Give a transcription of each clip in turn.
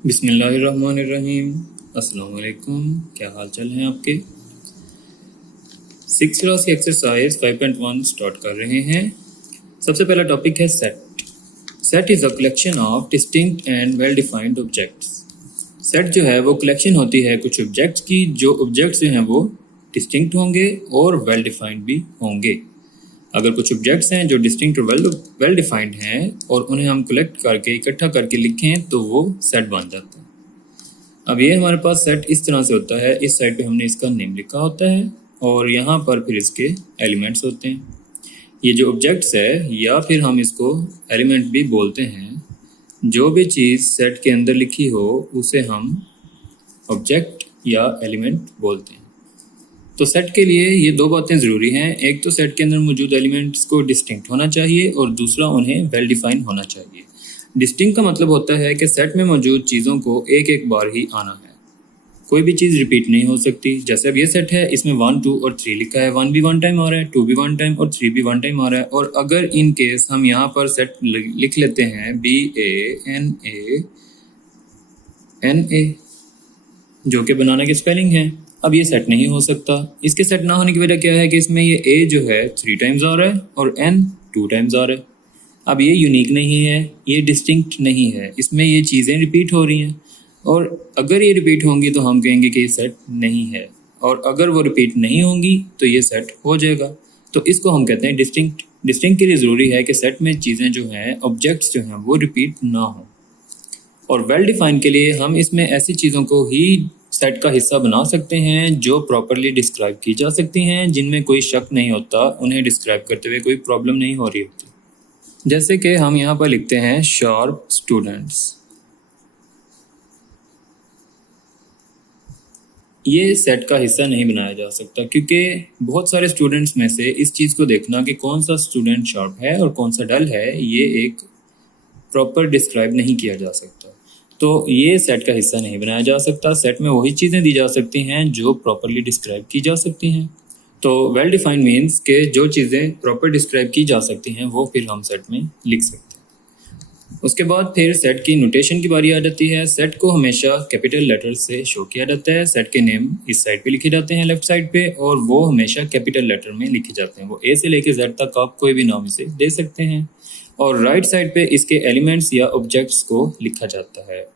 बिस्मिल्लाहिर्रहमानिर्रहीम। अस्सलाम वालेकुम। क्या हाल चाल हैं आपके। 6th क्लास की एक्सरसाइज 5.1 स्टार्ट कर रहे हैं। सबसे पहला टॉपिक है set. Set is a collection of distinct and well defined objects. Set जो है वो कलेक्शन होती है कुछ ऑब्जेक्ट्स की, जो ऑब्जेक्ट्स जो हैं वो डिस्टिंक्ट होंगे और वेल डिफाइंड भी होंगे। अगर कुछ ऑब्जेक्ट्स हैं जो डिस्टिंक्ट और वेल डिफाइंड हैं और उन्हें हम कलेक्ट करके इकट्ठा करके लिखें तो वो सेट बन जाता है। अब ये हमारे पास सेट इस तरह से होता है। इस साइड पे हमने इसका नेम लिखा होता है और यहाँ पर फिर इसके एलिमेंट्स होते हैं। ये जो ऑब्जेक्ट्स है या फिर हम इसको एलिमेंट भी बोलते हैं, जो भी चीज़ सेट के अंदर लिखी हो उसे हम ऑब्जेक्ट या एलिमेंट बोलते हैं। तो सेट के लिए ये दो बातें ज़रूरी हैं। एक तो सेट के अंदर मौजूद एलिमेंट्स को डिस्टिंक्ट होना चाहिए और दूसरा उन्हें वेल डिफाइन होना चाहिए। डिस्टिंक्ट का मतलब होता है कि सेट में मौजूद चीज़ों को एक एक बार ही आना है, कोई भी चीज़ रिपीट नहीं हो सकती। जैसे अब ये सेट है, इसमें 1, 2 और 3 लिखा है। 1 भी 1 टाइम आ रहा है, 2 भी 1 टाइम और 3 भी 1 टाइम आ रहा है। और अगर इन केस हम यहाँ पर सेट लिख लेते हैं BANANA, जो कि बनाना की स्पेलिंग है, अब ये सेट नहीं हो सकता। इसके सेट ना होने की वजह क्या है कि इसमें ये A जो है 3 टाइम्स आ रहा है और N 2 टाइम्स आ रहा है। अब ये यूनिक नहीं है, ये डिस्टिंक्ट नहीं है, इसमें ये चीज़ें रिपीट हो रही हैं। और अगर ये रिपीट होंगी तो हम कहेंगे कि ये सेट नहीं है, और अगर वो रिपीट नहीं होंगी तो ये सेट हो जाएगा। तो इसको हम कहते हैं डिस्टिंक्ट। डिस्टिंक्ट के लिए ज़रूरी है कि सेट में चीज़ें जो हैं, ऑब्जेक्ट्स जो हैं, वो रिपीट ना हो। और वेल डिफाइन के लिए हम इसमें ऐसी चीज़ों को ही सेट का हिस्सा बना सकते हैं जो प्रॉपरली डिस्क्राइब की जा सकती हैं, जिनमें कोई शक नहीं होता, उन्हें डिस्क्राइब करते हुए कोई प्रॉब्लम नहीं हो रही होती। जैसे कि हम यहाँ पर लिखते हैं शार्प स्टूडेंट्स। ये सेट का हिस्सा नहीं बनाया जा सकता क्योंकि बहुत सारे स्टूडेंट्स में से इस चीज़ को देखना कि कौन सा स्टूडेंट शार्प है और कौन सा डल है, ये एक प्रॉपर डिस्क्राइब नहीं किया जा सकता। तो ये सेट का हिस्सा नहीं बनाया जा सकता। सेट में वही चीज़ें दी जा सकती हैं जो प्रॉपरली डिस्क्राइब की जा सकती हैं। तो वेल डिफाइंड मीन्स के जो चीज़ें प्रॉपर डिस्क्राइब की जा सकती हैं वो फिर हम सेट में लिख सकते हैं। उसके बाद फिर सेट की नोटेशन की बारी आ जाती है। सेट को हमेशा कैपिटल लेटर से शो किया जाता है। सेट के नेम इस साइड पे लिखे जाते हैं लेफ्ट साइड पे, और वो हमेशा कैपिटल लेटर में लिखे जाते हैं। वो A से लेके Z तक आप कोई भी नाम इसे दे सकते हैं। और राइट साइड पे इसके एलिमेंट्स या ऑब्जेक्ट्स को लिखा जाता है।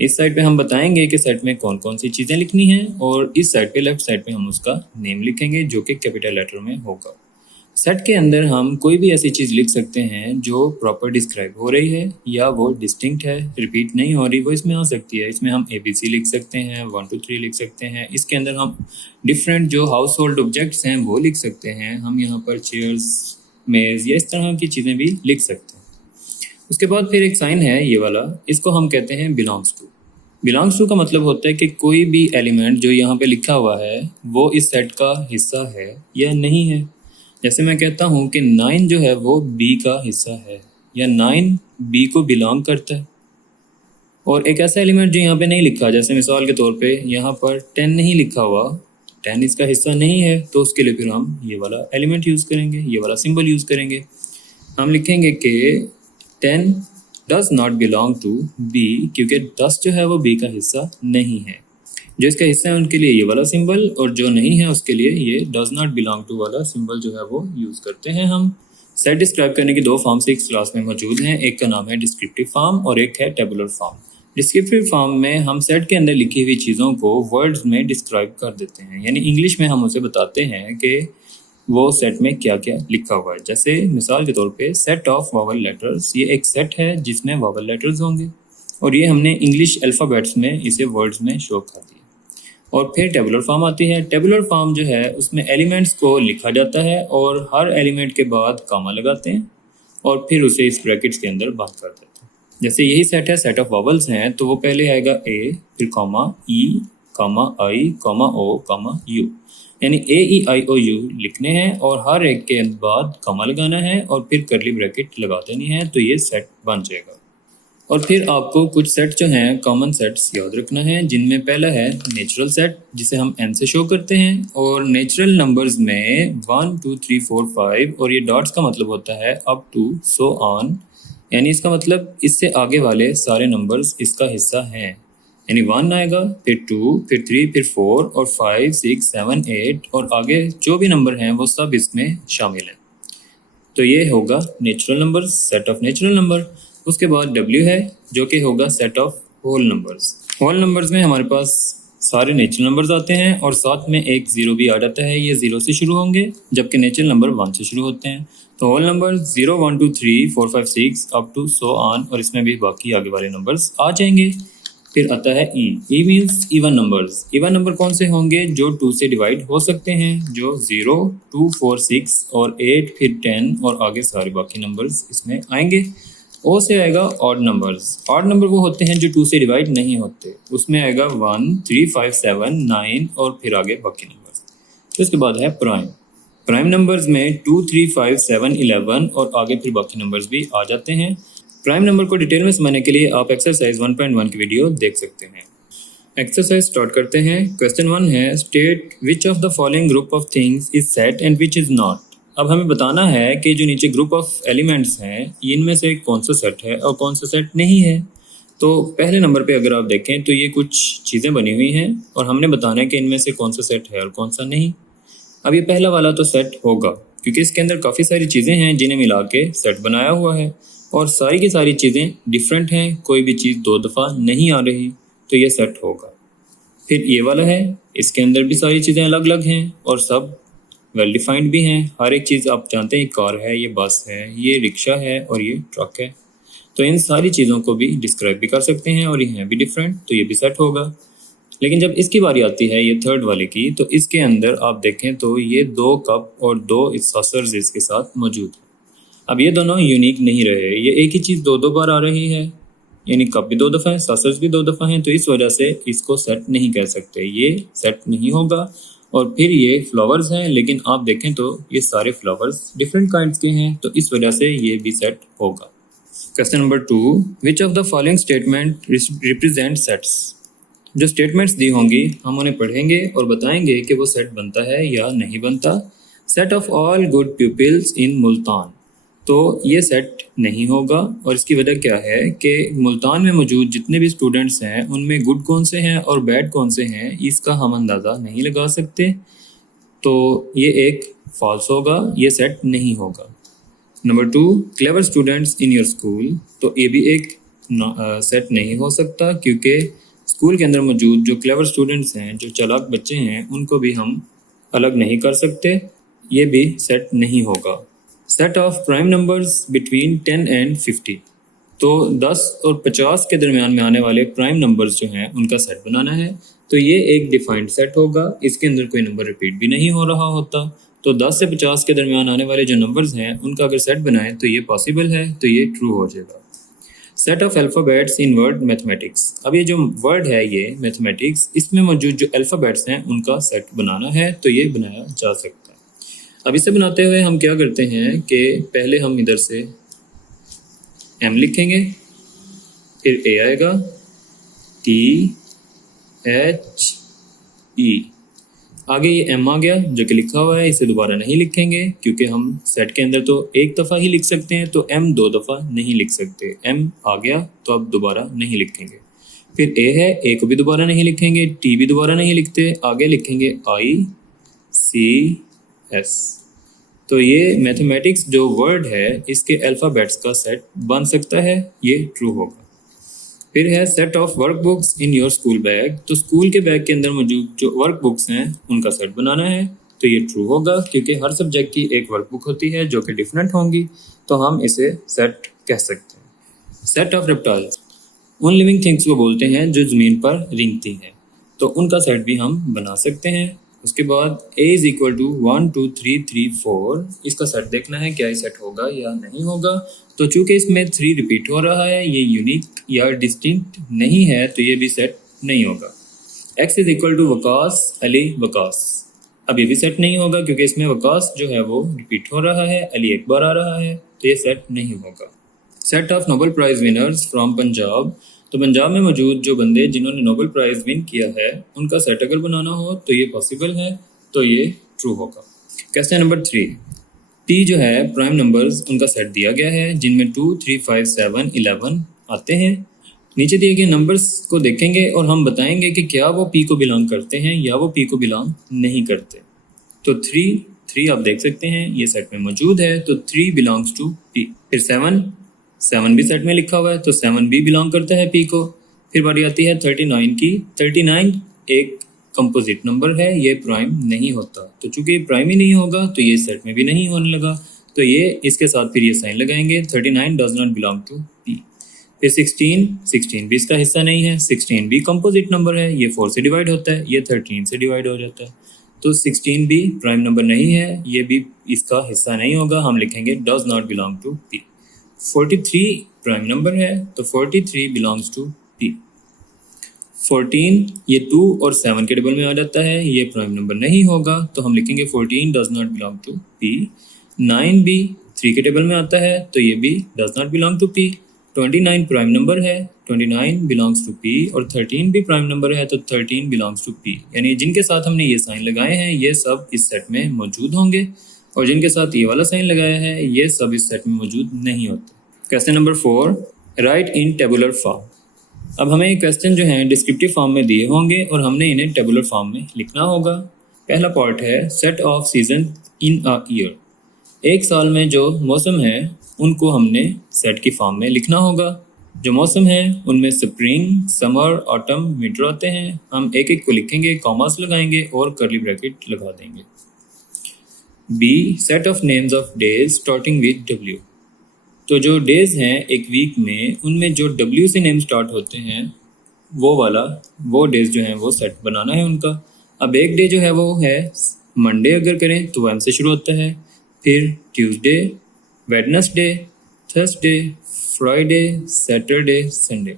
इस साइड पे हम बताएंगे कि सेट में कौन कौन सी चीज़ें लिखनी हैं, और इस साइड पे लेफ्ट साइड पे हम उसका नेम लिखेंगे जो कि कैपिटल लेटर में होगा। सेट के अंदर हम कोई भी ऐसी चीज़ लिख सकते हैं जो प्रॉपर डिस्क्राइब हो रही है या वो डिस्टिंक्ट है, रिपीट नहीं हो रही, वो इसमें आ सकती है। इसमें हम ABC लिख सकते हैं, 1 2 3 लिख सकते हैं। इसके अंदर हम डिफरेंट जो हाउस होल्ड ऑब्जेक्ट्स हैं वो लिख सकते हैं। हम यहाँ पर चेयर्स, मेज़ या इस तरह की चीज़ें भी लिख सकते हैं। उसके बाद फिर एक साइन है ये वाला, इसको हम कहते हैं बिलोंग्स टू। बिलोंग्स टू का मतलब होता है कि कोई भी एलिमेंट जो यहाँ पे लिखा हुआ है वो इस सेट का हिस्सा है या नहीं है। जैसे मैं कहता हूँ कि 9 जो है वो B का हिस्सा है या 9 B को बिलोंग करता है। और एक ऐसा एलिमेंट जो यहाँ पे नहीं लिखा, जैसे मिसाल के तौर पे यहाँ पर 10 नहीं लिखा हुआ, 10 इसका हिस्सा नहीं है, तो उसके लिए फिर हम ये वाला एलिमेंट यूज़ करेंगे, ये वाला सिंबल यूज़ करेंगे। हम लिखेंगे कि 10 does not belong to B, क्योंकि 10 जो है वो B का हिस्सा नहीं है। जो इसका हिस्सा है उनके लिए ये वाला सिंबल, और जो नहीं है उसके लिए ये डज नॉट बिलोंग टू वाला सिंबल जो है वो यूज़ करते हैं हम। सेट डिस्क्राइब करने की दो फॉर्म 6 क्लास में मौजूद हैं। एक का नाम है डिस्क्रिप्टिव फॉर्म और एक है टेबुलर फॉर्म। डिस्क्रिप्टिव फॉर्म में हम सेट के अंदर लिखी हुई चीज़ों को वर्ड्स में डिस्क्राइब कर देते हैं, यानी इंग्लिश में हम उसे बताते हैं कि वो सेट में क्या क्या लिखा हुआ है। जैसे मिसाल के तौर पे सेट ऑफ वावल लेटर्स, ये एक सेट है जिसमें वावल लेटर्स होंगे, और ये हमने इंग्लिश अल्फ़ाबेट्स में इसे वर्ड्स में शो कर दिया। और फिर टेबुलर फॉर्म आती है। टेबुलर फॉर्म जो है उसमें एलिमेंट्स को लिखा जाता है और हर एलिमेंट के बाद कॉमा लगाते हैं और फिर उसे इस ब्रैकेट्स के अंदर बंद कर देते हैं। जैसे यही सेट है, सेट ऑफ वावल्स हैं, तो वो पहले आएगा A, फिर comma E, comma I, comma O, comma U, यानी AEIOU लिखने हैं और हर एक के बाद कॉमा लगाना है और फिर करली ब्रैकेट लगा देनी है, तो ये सेट बन जाएगा। और फिर आपको कुछ सेट जो हैं कॉमन सेट्स याद रखना है, जिनमें पहला है नेचुरल सेट, जिसे हम n से शो करते हैं। और नेचुरल नंबर्स में 1 2 3 4 5, और ये डॉट्स का मतलब होता है अप टू सो ऑन, यानी इसका मतलब इससे आगे वाले सारे नंबर्स इसका हिस्सा हैं। यानी 1 आएगा, फिर 2, फिर 3, फिर 4 और 5, 6, 7, 8 और आगे जो भी नंबर हैं वो सब इसमें शामिल हैं। तो ये होगा natural numbers, set of natural number. उसके बाद W है जो कि होगा set of whole numbers. Whole numbers में हमारे पास सारे नेचुरल नंबर्स आते हैं और साथ में एक 0 भी आ जाता है। ये 0 से शुरू होंगे जबकि नेचुरल नंबर 1 से शुरू होते हैं। तो whole number 0, 1, 2, 3, 4, 5, 6 up to so on, और इसमें भी बाकी आगे वाले नंबर्स आ जाएंगे। फिर आता है E means even numbers. Even number कौन से होंगे? जो 2 से डिवाइड हो सकते हैं, जो 0, 2, 4, 6 और 8, फिर 10 और आगे सारे बाकी नंबर्स इसमें आएंगे। ओ से आएगा ऑड नंबर्स। ऑड नंबर वो होते हैं जो 2 से डिवाइड नहीं होते, उसमें आएगा 1, 3, 5, 7, 9 और फिर आगे बाकी नंबर्स। तो इसके बाद है प्राइम। प्राइम नंबर्स में 2, 3, 5, 7, 11 और आगे फिर बाकी नंबर्स भी आ जाते हैं। प्राइम नंबर को डिटेल में समझने के लिए आप एक्सरसाइज 1.1 की वीडियो देख सकते हैं। एक्सरसाइज स्टार्ट करते हैं। क्वेश्चन 1 है, state which of the following group of things is set and which is not. अब हमें बताना है कि जो नीचे ग्रुप ऑफ एलिमेंट्स हैं इनमें से कौन सा सेट है और कौन सा सेट नहीं है। तो पहले नंबर पे अगर आप देखें तो ये कुछ चीज़ें बनी हुई हैं और हमने बताना है कि इनमें से कौन सा सेट है और कौन सा नहीं। अब ये पहला वाला तो सेट होगा क्योंकि इसके अंदर काफ़ी सारी चीज़ें हैं जिन्हें मिला के सेट बनाया हुआ है और सारी की सारी चीज़ें डिफरेंट हैं, कोई भी चीज़ 2 दफ़ा नहीं आ रही, तो ये सेट होगा। फिर ये वाला है, इसके अंदर भी सारी चीज़ें अलग अलग हैं और सब वेल डिफाइंड भी हैं। हर एक चीज़ आप जानते हैं, कार है, ये बस है, ये रिक्शा है और ये ट्रक है। तो इन सारी चीज़ों को भी डिस्क्राइब भी कर सकते हैं और ये हैं भी डिफरेंट, तो ये भी सेट होगा। लेकिन जब इसकी बारी आती है ये थर्ड वाले की, तो इसके अंदर आप देखें तो ये 2 कप और 2 सॉसर्स इसके साथ मौजूद हैं। अब ये दोनों यूनिक नहीं रहे, ये एक ही चीज़ 2 बार आ रही है, यानी कप भी 2 दफ़ा है, सॉसर्स भी 2 दफ़ा हैं, तो इस वजह से इसको सेट नहीं कह सकते, ये सेट नहीं होगा। और फिर ये फ्लावर्स हैं, लेकिन आप देखें तो ये सारे फ्लावर्स डिफरेंट काइंड्स के हैं, तो इस वजह से ये भी सेट होगा। Question number 2, which of the following statement represent sets. जो स्टेटमेंट्स दी होंगी हम उन्हें पढ़ेंगे और बताएंगे कि वो सेट बनता है या नहीं बनता। Set of all good peoples in Multan, तो ये सेट नहीं होगा और इसकी वजह क्या है कि मुल्तान में मौजूद जितने भी स्टूडेंट्स हैं उनमें गुड कौन से हैं और बैड कौन से हैं इसका हम अंदाज़ा नहीं लगा सकते, तो ये एक फॉल्स होगा, ये सेट नहीं होगा। Number 2, clever students in your school, तो ये भी एक सेट नहीं हो सकता क्योंकि स्कूल के अंदर मौजूद जो क्लेवर स्टूडेंट्स हैं, जो चालाक बच्चे हैं, उनको भी हम अलग नहीं कर सकते, ये भी सेट नहीं होगा। Set of prime numbers between 10 and 50, तो 10 और 50 के दरमियान में आने वाले प्राइम नंबर्स जो हैं उनका सेट बनाना है, तो ये एक डिफाइंड सेट होगा, इसके अंदर कोई नंबर रिपीट भी नहीं हो रहा होता। तो 10 से 50 के दरमियान आने वाले जो नंबर्स हैं उनका अगर सेट बनाएं तो ये पॉसिबल है, तो ये ट्रू हो जाएगा। Set of alphabets in word mathematics, अब ये जो वर्ड है ये मैथमेटिक्स, इसमें मौजूद जो अल्फ़ाबेट्स हैं उनका सेट बनाना है, तो ये बनाया जा सकता है। अब इसे बनाते हुए हम क्या करते हैं कि पहले हम इधर से M लिखेंगे, फिर A आएगा, T H E, आगे ये M आ गया जो कि लिखा हुआ है, इसे दोबारा नहीं लिखेंगे क्योंकि हम सेट के अंदर तो एक दफ़ा ही लिख सकते हैं, तो M 2 दफ़ा नहीं लिख सकते। M आ गया तो अब दोबारा नहीं लिखेंगे। फिर A है, A को भी दोबारा नहीं लिखेंगे, T भी दोबारा नहीं लिखते, आगे लिखेंगे I C S। तो ये मैथमेटिक्स जो वर्ड है इसके अल्फ़ाबेट्स का सेट बन सकता है, ये ट्रू होगा। फिर है set of work books in your school bag, तो स्कूल के बैग के अंदर मौजूद जो वर्क बुक्स हैं उनका सेट बनाना है, तो ये ट्रू होगा क्योंकि हर सब्जेक्ट की एक वर्क बुक होती है जो कि डिफरेंट होंगी, तो हम इसे सेट कह सकते हैं। सेट ऑफ रेप्टाइल्स, उन लिविंग थिंग्स को बोलते हैं जो ज़मीन पर रेंगती हैं, तो उनका सेट भी हम बना सकते हैं। उसके बाद A इज़ इक्वल टू 1 2 3 3 4, इसका सेट देखना है क्या ये सेट होगा या नहीं होगा। तो चूँकि इसमें 3 रिपीट हो रहा है, ये यूनिक या डिस्टिंक्ट नहीं है, तो ये भी सेट नहीं होगा। X is equal to Waqas Ali Waqas, अब ये भी सेट नहीं होगा क्योंकि इसमें वकास जो है वो रिपीट हो रहा है, अली एक बार आ रहा है, तो ये सेट नहीं होगा। Set of Nobel prize winners from Punjab, तो पंजाब में मौजूद जो बंदे जिन्होंने नोबेल प्राइज़ विन किया है उनका सेट अगर बनाना हो तो ये पॉसिबल है, तो ये ट्रू होगा। क्वेश्चन नंबर 3, पी जो है प्राइम नंबर्स उनका सेट दिया गया है जिनमें 2, 3, 5, 7, 11 आते हैं। नीचे दिए गए नंबर्स को देखेंगे और हम बताएंगे कि क्या वो पी को बिलोंग करते हैं या वो पी को बिलोंग नहीं करते। तो 3 आप देख सकते हैं ये सेट में मौजूद है, तो 3 बिलोंग्स टू पी। फिर 7 भी सेट में लिखा हुआ है, तो 7 भी बिलोंग करता है पी को। फिर बारी आती है 39 की। 39 एक कंपोजिट नंबर है, ये प्राइम नहीं होता, तो चूंकि प्राइम ही नहीं होगा तो ये सेट में भी नहीं होने लगा, तो ये इसके साथ फिर ये साइन लगाएंगे, 39 does not belong to P. फिर 16 भी इसका हिस्सा नहीं है, 16 भी कंपोजिट नंबर है, ये 4 से डिवाइड होता है, ये 13 से डिवाइड हो जाता है, तो 16 भी प्राइम नंबर नहीं है, ये भी इसका हिस्सा नहीं होगा, हम लिखेंगे does not belong to P. 43 prime number है, तो 43 बिलोंग्स टू पी। 14 ये 2 और 7 के टेबल में आ जाता है, ये प्राइम नंबर नहीं होगा, तो हम लिखेंगे 14 does not belong to P. 9 भी 3 के टेबल में आता है, तो ये भी does not belong to P. 29 prime number है, 29 बिलोंग्स टू पी, और 13 भी प्राइम नंबर है, तो 13 बिलोंग्स टू पी। यानी जिनके साथ हमने ये साइन लगाए हैं ये सब इस सेट में मौजूद होंगे, और जिनके साथ ये वाला साइन लगाया है ये सब इस सेट में मौजूद नहीं होते। क्वेश्चन नंबर 4, राइट इन टेबुलर फॉर्म। अब हमें ये क्वेश्चन जो है डिस्क्रिप्टिव फॉर्म में दिए होंगे और हमने इन्हें टेबुलर फॉर्म में लिखना होगा। पहला पार्ट है set off season in a year. एक साल में जो मौसम है उनको हमने सेट की फॉर्म में लिखना होगा। जो मौसम है उनमें स्प्रिंग, समर, ऑटम, विंटर आते हैं। हम एक एक को लिखेंगे, कॉमास लगाएंगे और कर्ली ब्रैकेट लगा देंगे। B, set of names of days starting with W. तो जो डेज हैं एक वीक में उनमें जो डब्ल्यू से नेम स्टार्ट होते हैं वो डेज जो हैं वो सेट बनाना है उनका। अब एक डे जो है वो है मंडे, अगर करें तो वो एम से शुरू होता है, फिर Tuesday, Wednesday, Thursday, Friday, Saturday, Sunday.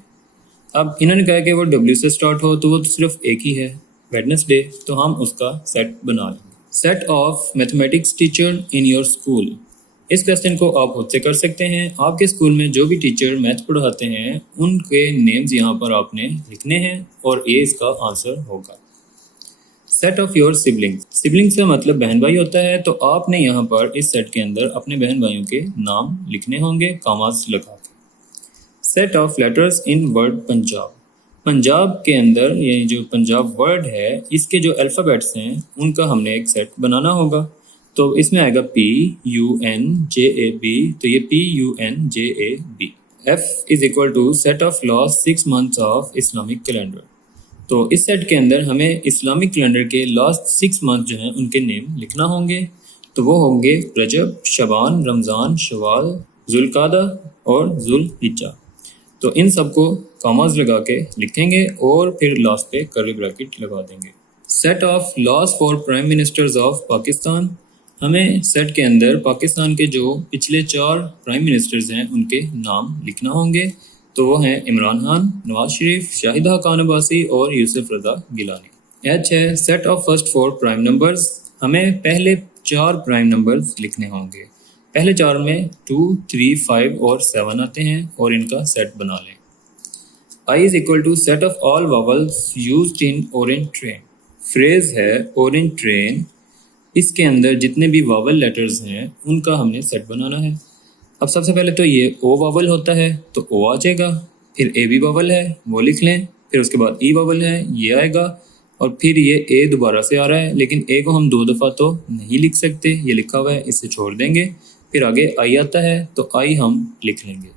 अब इन्होंने कहा कि वो डब्ल्यू से स्टार्ट हो, तो वो तो सिर्फ एक ही है वेडनेसडे, तो हम उसका सेट बना लेंगे। Set of mathematics teacher in your school. इस क्वेश्चन को आप खुद से कर सकते हैं। आपके स्कूल में जो भी टीचर मैथ पढ़ाते हैं उनके नेम्स यहाँ पर आपने लिखने हैं और ये इसका आंसर होगा। Set of your siblings. Siblings का मतलब बहन भाई होता है, तो आपने यहाँ पर इस सेट के अंदर अपने बहन भाइयों के नाम लिखने होंगे कॉमास लगा के। Set of letters in word Punjab. Punjab के अंदर ये जो पंजाब वर्ड है इसके जो अल्फ़ाबेट्स हैं उनका हमने एक सेट बनाना होगा। तो इसमें आएगा PUNJAB, तो ये PUNJAB। F is equal to set of last 6 months of Islamic calendar. तो इस सेट के अंदर हमें इस्लामिक कैलेंडर के लास्ट 6 मंथ जो हैं उनके नेम लिखना होंगे। तो वो होंगे रजब, शबान, रमज़ान, शवाल, जुल्कादा और जुल्हिज्जा। तो इन सबको कॉमास लगा के लिखेंगे और फिर लास्ट पे कर्ली ब्रैकेट लगा देंगे। Set of loss for prime ministers of Pakistan. हमें सेट के अंदर पाकिस्तान के जो पिछले 4 प्राइम मिनिस्टर्स हैं उनके नाम लिखना होंगे। तो वो हैं इमरान खान, नवाज शरीफ, शाहिदा खान अब्बासी और यूसुफ रज़ा गिलानी। एच है set of first 4 prime numbers. हमें पहले 4 प्राइम नंबर्स लिखने होंगे। पहले 4 में 2, 3, 5 और 7 आते हैं और इनका सेट बना लें। I is equal to set of all vowels used in orange train. Phrase है ओरेंज ट्रेन, इसके अंदर जितने भी वावल लेटर्स हैं उनका हमने सेट बनाना है। अब सबसे पहले तो ये ओ वावल होता है तो ओ आ जाएगा, फिर ए भी वावल है वो लिख लें, फिर उसके बाद ई वावल है ये आएगा, और फिर ये ए दोबारा से आ रहा है लेकिन ए को हम 2 दफ़ा तो नहीं लिख सकते, ये लिखा हुआ है इसे छोड़ देंगे। फिर आगे आई आता है तो आई हम लिख लेंगे।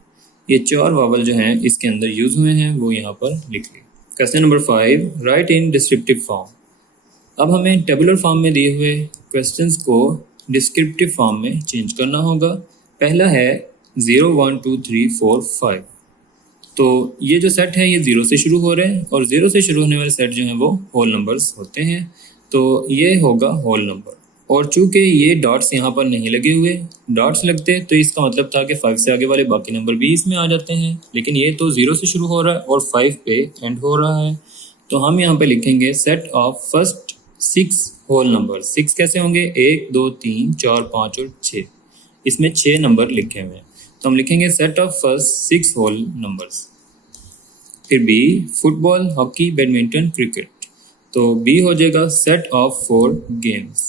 ये 4 वावल जो हैं इसके अंदर यूज़ हुए हैं वो यहाँ पर लिख लें। क्वेश्चन नंबर 5, राइट इन डिस्क्रिप्टिव फॉर्म। अब हमें टेबुलर फॉर्म में दिए हुए क्वेश्चंस को डिस्क्रिप्टिव फॉर्म में चेंज करना होगा। पहला है 0, 1, 2, 3, 4, 5। तो ये जो सेट है ये 0 से शुरू हो रहे हैं और 0 से शुरू होने वाले सेट जो हैं वो होल नंबर्स होते हैं, तो ये होगा होल नंबर। और चूंकि ये डॉट्स यहाँ पर नहीं लगे हुए, डॉट्स लगते तो इसका मतलब था कि 5 से आगे वाले बाकी नंबर भी इसमें आ जाते हैं, लेकिन ये तो 0 से शुरू हो रहा है और 5 पे एंड हो रहा है। तो हम यहाँ पे लिखेंगे set of first 6 whole number. 6 कैसे होंगे? 1, 2, 3, 4, 5 और 6। इसमें 6 नंबर लिखे हुए हैं, तो हम लिखेंगे set of first 6 whole numbers. फिर B, football, hockey, badminton, cricket. तो बी हो जाएगा सेट ऑफ 4 गेम्स।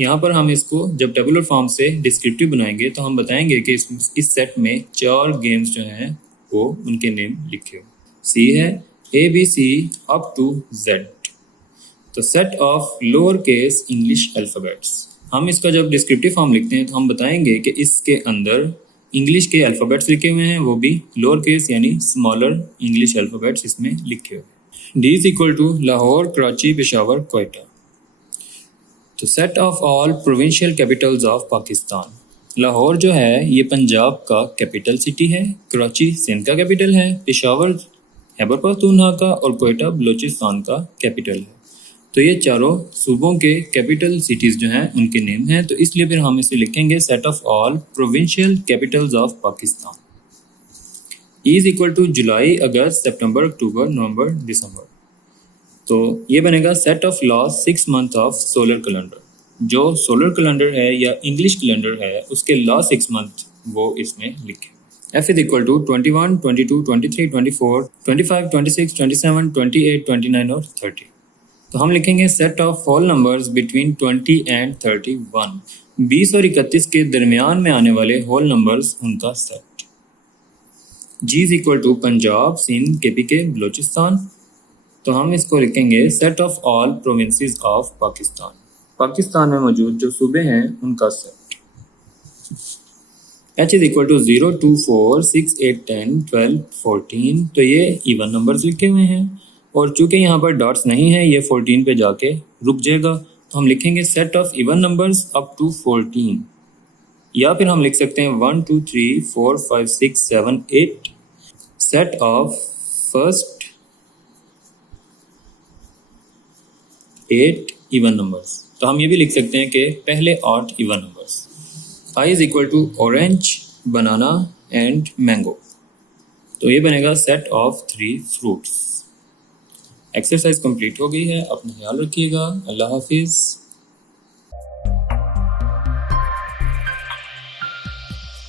यहाँ पर हम इसको जब टेबुलर फॉर्म से डिस्क्रिप्टिव बनाएंगे तो हम बताएंगे कि इस सेट में 4 गेम्स जो हैं वो उनके नेम लिखे हो। सी है ABC अप टू Z। तो set of lower case English alphabets. हम इसका जब डिस्क्रिप्टिव फॉर्म लिखते हैं तो हम बताएंगे कि इसके अंदर इंग्लिश के अल्फ़ाबेट्स लिखे हुए हैं, वो भी लोअर केस यानी स्मॉलर इंग्लिश अल्फ़ाबेट्स इसमें लिखे हुए। D is equal to Lahore, Karachi, Peshawar, Quetta. तो set of all provincial capitals of Pakistan. Lahore जो है ये पंजाब का कैपिटल सिटी है, कराची सिंध का कैपिटल है, पेशावर खैबर पख्तूनख्वा का और कोयटा बलूचिस्तान का कैपिटल है। तो ये चारों सूबों के कैपिटल सिटीज़ जो हैं उनके नेम हैं। तो इसलिए फिर हम इसे लिखेंगे set of all provincial capitals of Pakistan. E is equal to जुलाई, अगस्त, सितंबर, अक्टूबर, नवंबर, दिसंबर। तो ये बनेगा set of last 6 month of solar calendar. जो सोलर कैलेंडर है या इंग्लिश कैलेंडर है उसके लास्ट 6 मंथ वो इसमें लिखे। F इज इक्वल टू 21, 22, 23, 24, 25, 26, 27, 28, 29 और 30। तो हम लिखेंगे set of whole numbers between 20 and 31। 20 और 31 के दरमियान में आने वाले होल नंबर्स उनका सेट। G is equal to Punjab, Sindh, KPK, Balochistan. तो हम इसको लिखेंगे set of all provinces of Pakistan. Pakistan में मौजूद जो सूबे हैं उनका set. H is equal to 0, 2, 4, 6, 8, 10, 12, 14। तो ये इवन नंबर्स लिखे हुए हैं और चूंकि यहाँ पर डॉट्स नहीं है ये 14 पे जाके रुक जाएगा। तो हम लिखेंगे set of even numbers up to 14। या फिर हम लिख सकते हैं 1, 2, 3, 4, 5, 6, 7, 8 set of first 8 even numbers. तो हम ये भी लिख सकते हैं कि पहले 8 even numbers. I is equal to orange, banana and mango. तो ये बनेगा set of 3 fruits. Exercise complete हो गई है, अपना ख्याल रखिएगा। अल्लाह हाफिज़।